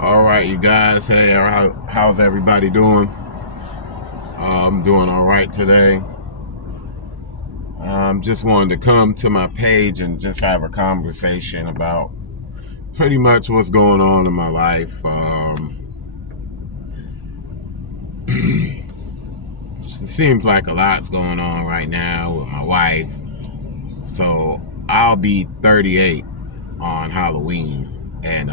All right, you guys. Hey, how's everybody doing? I'm doing all right today. Just wanted to come to my page and just have a conversation about pretty much what's going on in my life. It seems like a lot's going on right now with my wife. So I'll be 38 on Halloween, and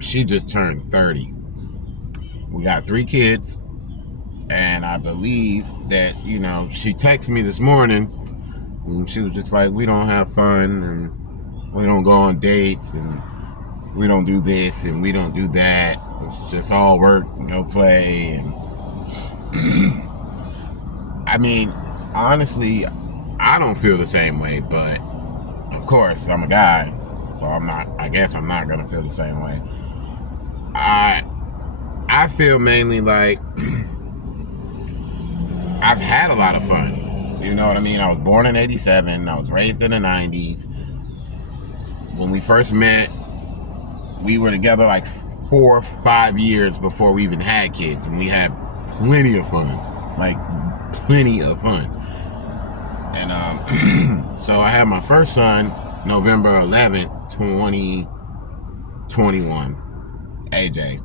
she just turned 30. We got 3 kids. And I believe that, she texted me this morning and she was just like, we don't have fun and we don't go on dates and we don't do this and we don't do that. It's just all work, no play. And I mean, honestly, I don't feel the same way, but of course, I'm a guy. Well, I guess I'm not going to feel the same way. I feel mainly like I've had a lot of fun. You know what I mean? I was born in 87. I was raised in the 90s. When we first met, we were together like 4 or 5 years before we even had kids. And we had plenty of fun. Like, plenty of fun. And so I had my first son November 11th, 2021. AJ.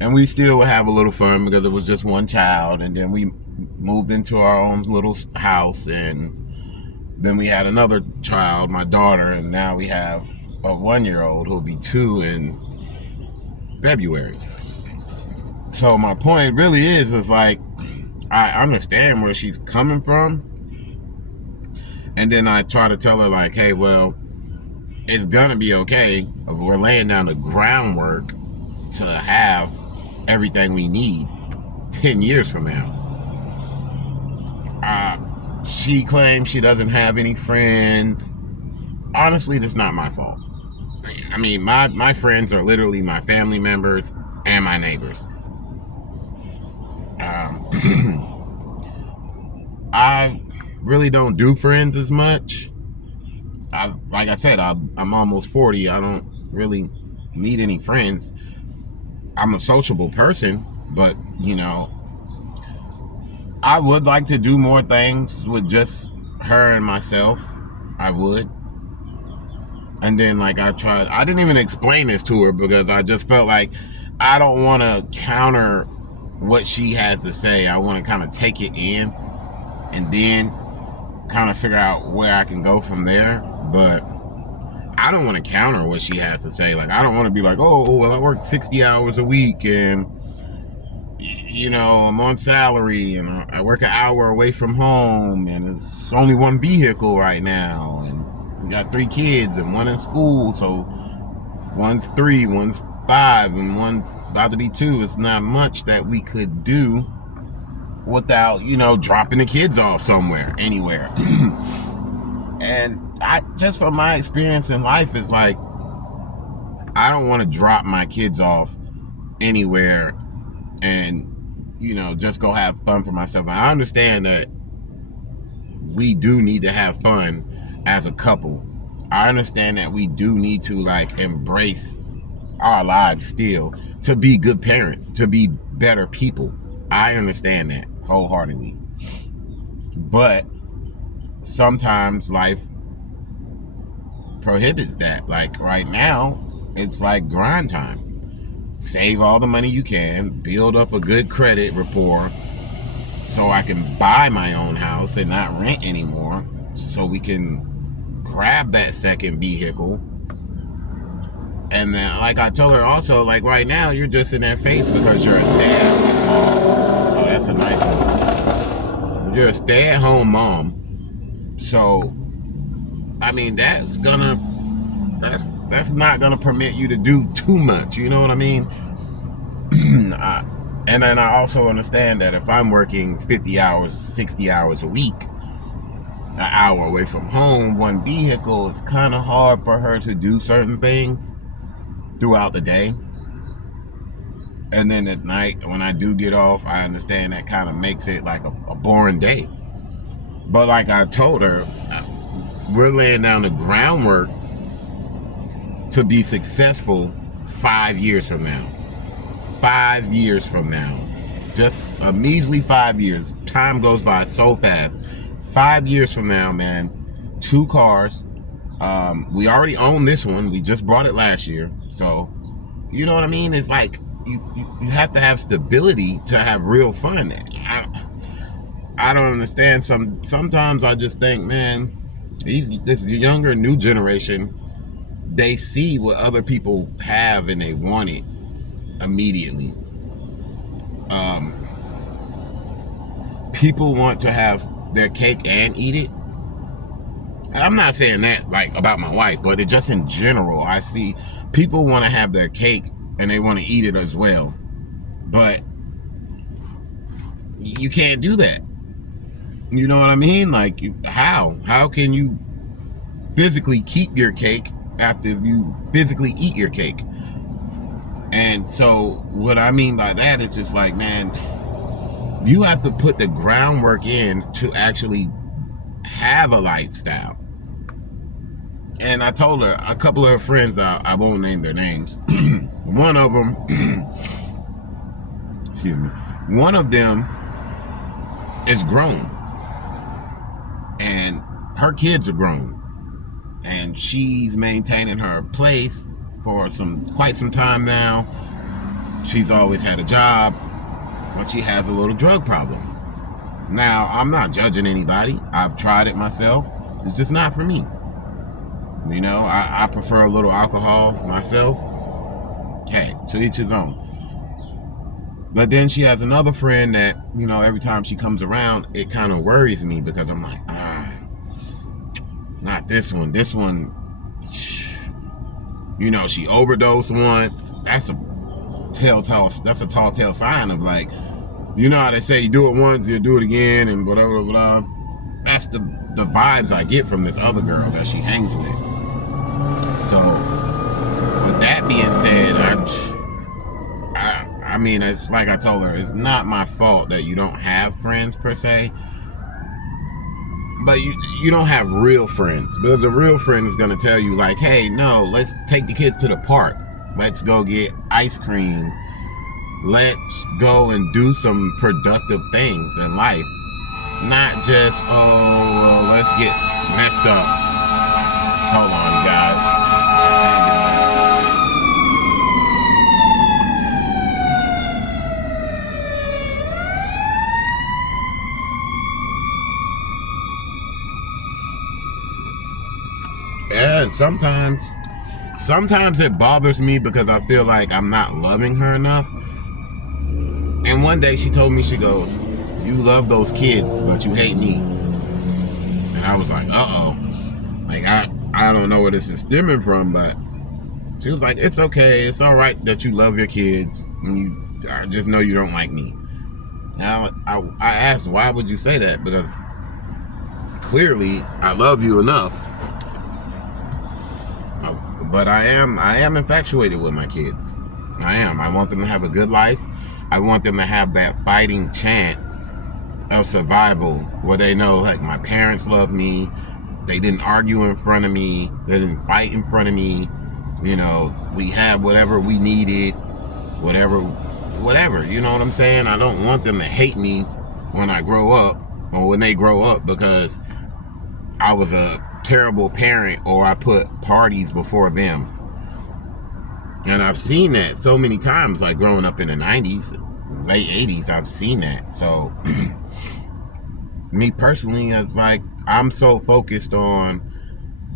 And we still would have a little fun because it was just one child. And then we moved into our own little house. And then we had another child, my daughter. And now we have a 1-year-old who'll be 2 in February. So my point really is like, I understand where she's coming from. And then I try to tell her like, hey, well, it's going to be okay. We're laying down the groundwork to have everything we need 10 years from now. She claims she doesn't have any friends. Honestly, that's not my fault. I mean, my friends are literally my family members and my neighbors. I really don't do friends as much. Like I said, I'm almost 40. I don't really need any friends. I'm a sociable person, but I would like to do more things with just her and myself. I would. And then I didn't even explain this to her because I just felt like I don't want to counter what she has to say. I want to kind of take it in and then kind of figure out where I can go from there. But I don't want to counter what she has to say. Like, I don't want to be like, oh, well, I work 60 hours a week and, I'm on salary and I work an hour away from home and it's only one vehicle right now. And we got 3 kids and 1 in school. So one's 3, one's 5, and one's about to be 2. It's not much that we could do without, dropping the kids off somewhere, anywhere. And just from my experience in life, is like, I don't want to drop my kids off anywhere and, just go have fun for myself. I understand that we do need to have fun as a couple. I understand that we do need to embrace our lives still to be good parents, to be better people. I understand that wholeheartedly. But sometimes life prohibits that. Like right now, it's like grind time. Save all the money you can, build up a good credit rapport so I can buy my own house and not rent anymore, so we can grab that second vehicle. And then, like I told her also, like right now, you're just in that phase because you're a oh, that's a nice one. You're a stay-at-home mom. So, I mean, that's not gonna permit you to do too much. You know what I mean? And then I also understand that if I'm working 50 hours, 60 hours a week, an hour away from home, one vehicle, it's kind of hard for her to do certain things throughout the day. And then at night, when I do get off, I understand that kind of makes it like a boring day. But like I told her, we're laying down the groundwork to be successful 5 years from now. 5 years from now. Just a measly 5 years. Time goes by so fast. 5 years from now, man, 2 cars. We already own this one. We just bought it last year. So, you know what I mean? It's like you have to have stability to have real fun. I don't understand. Sometimes I just think, man, this younger new generation, they see what other people have and they want it immediately. People want to have their cake and eat it. I'm not saying that like about my wife, but it just in general, I see people want to have their cake and they want to eat it as well. But you can't do that. You know what I mean? Like, how can you physically keep your cake after you physically eat your cake? And so what I mean by that is just like, man, you have to put the groundwork in to actually have a lifestyle. And I told her, a couple of her friends, I won't name their names. One of them, excuse me, one of them is grown. And her kids are grown. And she's maintaining her place for quite some time now. She's always had a job, but she has a little drug problem. Now, I'm not judging anybody. I've tried it myself. It's just not for me. You know, I prefer a little alcohol myself. Hey, to each his own. But then she has another friend that, you know, every time she comes around, it kind of worries me because I'm like, not this one. This one, you know, she overdosed once. That's a tall tale sign of like, you know how they say you do it once, you do it again, and whatever, blah, blah. That's the vibes I get from this other girl that she hangs with. So, with that being said, I mean, it's like I told her, it's not my fault that you don't have friends per se, but you don't have real friends, because a real friend is going to tell you like, hey, no, let's take the kids to the park. Let's go get ice cream. Let's go and do some productive things in life. Not just, let's get messed up. Hold on, guys. Yeah, sometimes it bothers me because I feel like I'm not loving her enough. And one day she told me, she goes, you love those kids, but you hate me. And I was like, uh-oh. Like, I don't know where this is stemming from, but she was like, it's okay. It's all right that you love your kids. And I just know you don't like me. Now, I asked, why would you say that? Because clearly I love you enough. But I am infatuated with my kids. I am. I want them to have a good life. I want them to have that fighting chance of survival where they know, like, my parents love me. They didn't argue in front of me. They didn't fight in front of me. You know, we had whatever we needed, whatever. You know what I'm saying? I don't want them to hate me when I grow up or when they grow up because I was a terrible parent or I put parties before them. And I've seen that so many times, like growing up in the 90s, late 80s, I've seen that. So me personally, it's like I'm so focused on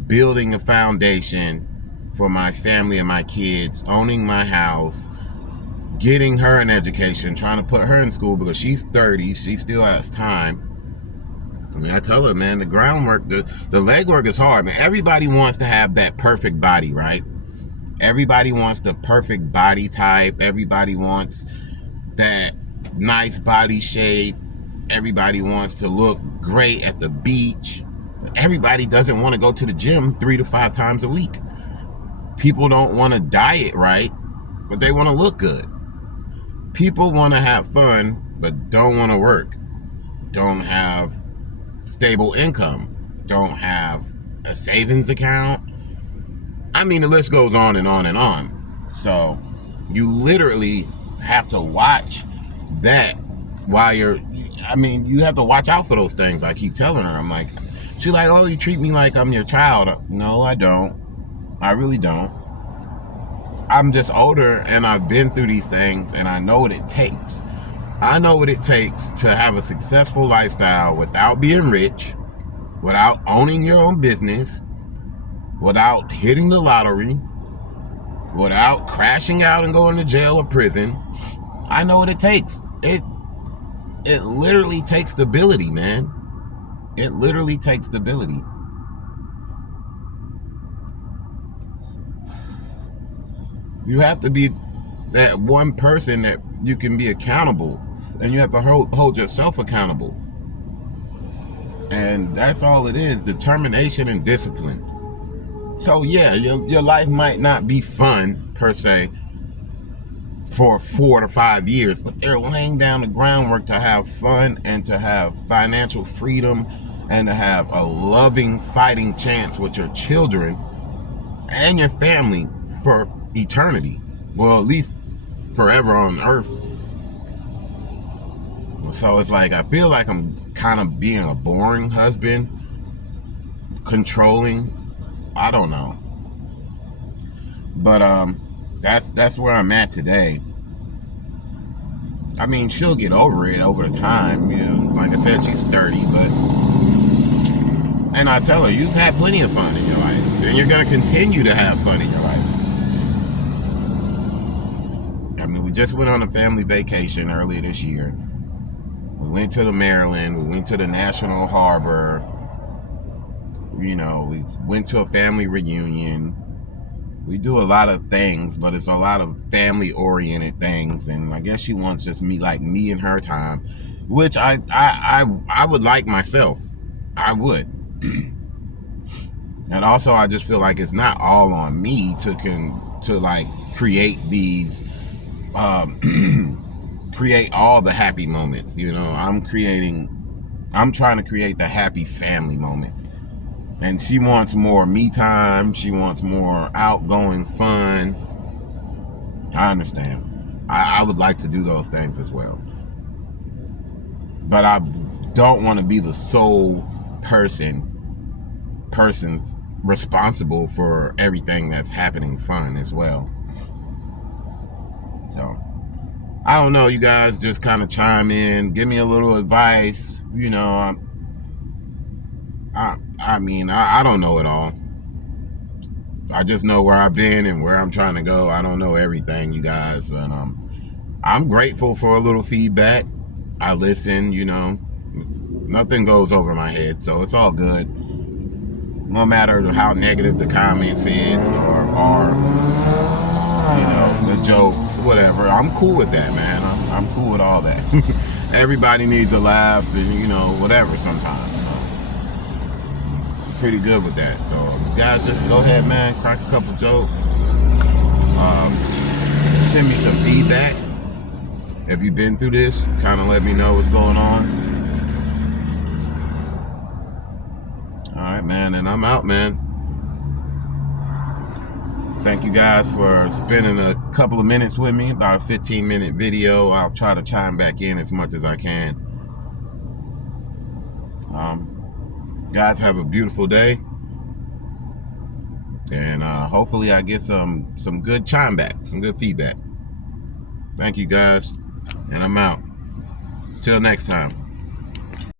building a foundation for my family and my kids, owning my house, getting her an education, trying to put her in school because she's 30, she still has time. I mean, I tell her, man, the groundwork, the legwork is hard, man. Everybody wants to have that perfect body, right? Everybody wants the perfect body type. Everybody wants that nice body shape. Everybody wants to look great at the beach. Everybody doesn't want to go to the gym 3 to 5 times a week. People don't want to diet right, but they want to look good. People want to have fun, but don't want to work. Don't have stable income. Don't have a savings account. I mean, the list goes on and on and on. So you literally have to watch that while you're, I mean, you have to watch out for those things. I keep telling her, I'm like, she's like, oh, you treat me like I'm your child. No, I don't. I really don't. I'm just older and I've been through these things and I know what it takes. I know what it takes to have a successful lifestyle without being rich, without owning your own business, without hitting the lottery, without crashing out and going to jail or prison. I know what it takes. It literally takes stability, man. It literally takes stability. You have to be that one person that you can be accountable, and you have to hold yourself accountable. And that's all it is, determination and discipline. So yeah, your life might not be fun per se for 4 to 5 years, but they're laying down the groundwork to have fun and to have financial freedom and to have a loving fighting chance with your children and your family for eternity. Well, at least forever on earth. So it's like, I feel like I'm kind of being a boring husband, controlling. I don't know. But that's where I'm at today. I mean, she'll get over it over the time. You know, like I said, she's 30, but, and I tell her, you've had plenty of fun in your life, and you're going to continue to have fun in your life. I mean, we just went on a family vacation earlier this year. We went to the Maryland. We went to the National Harbor. You know, we went to a family reunion. We do a lot of things, but it's a lot of family-oriented things, and I guess she wants just me and her time, which I would like myself. I would. And also, I just feel like it's not all on me to like create these, create all the happy moments. You know, I'm trying to create the happy family moments. And she wants more me time. She wants more outgoing fun. I understand. I would like to do those things as well. But I don't want to be the sole person's responsible for everything that's happening fun as well. So, I don't know, you guys just kind of chime in, give me a little advice. You know, I mean, I don't know it all. I just know where I've been and where I'm trying to go. I don't know everything, you guys. But I'm grateful for a little feedback. I listen, you know. Nothing goes over my head, so it's all good. No matter how negative the comments is or you know, the jokes, whatever. I'm cool with that, man. I'm cool with all that. Everybody needs a laugh and, you know, whatever sometimes. Pretty good with that. So you guys just go ahead, man, crack a couple jokes, send me some feedback if you've been through this, kind of let me know what's going on. All right, man, and I'm out, man. Thank you guys for spending a couple of minutes with me, about a 15-minute video. I'll try to chime back in as much as I can. Guys, have a beautiful day, and hopefully I get some good chime back, some good feedback. Thank you guys, and I'm out. Till next time.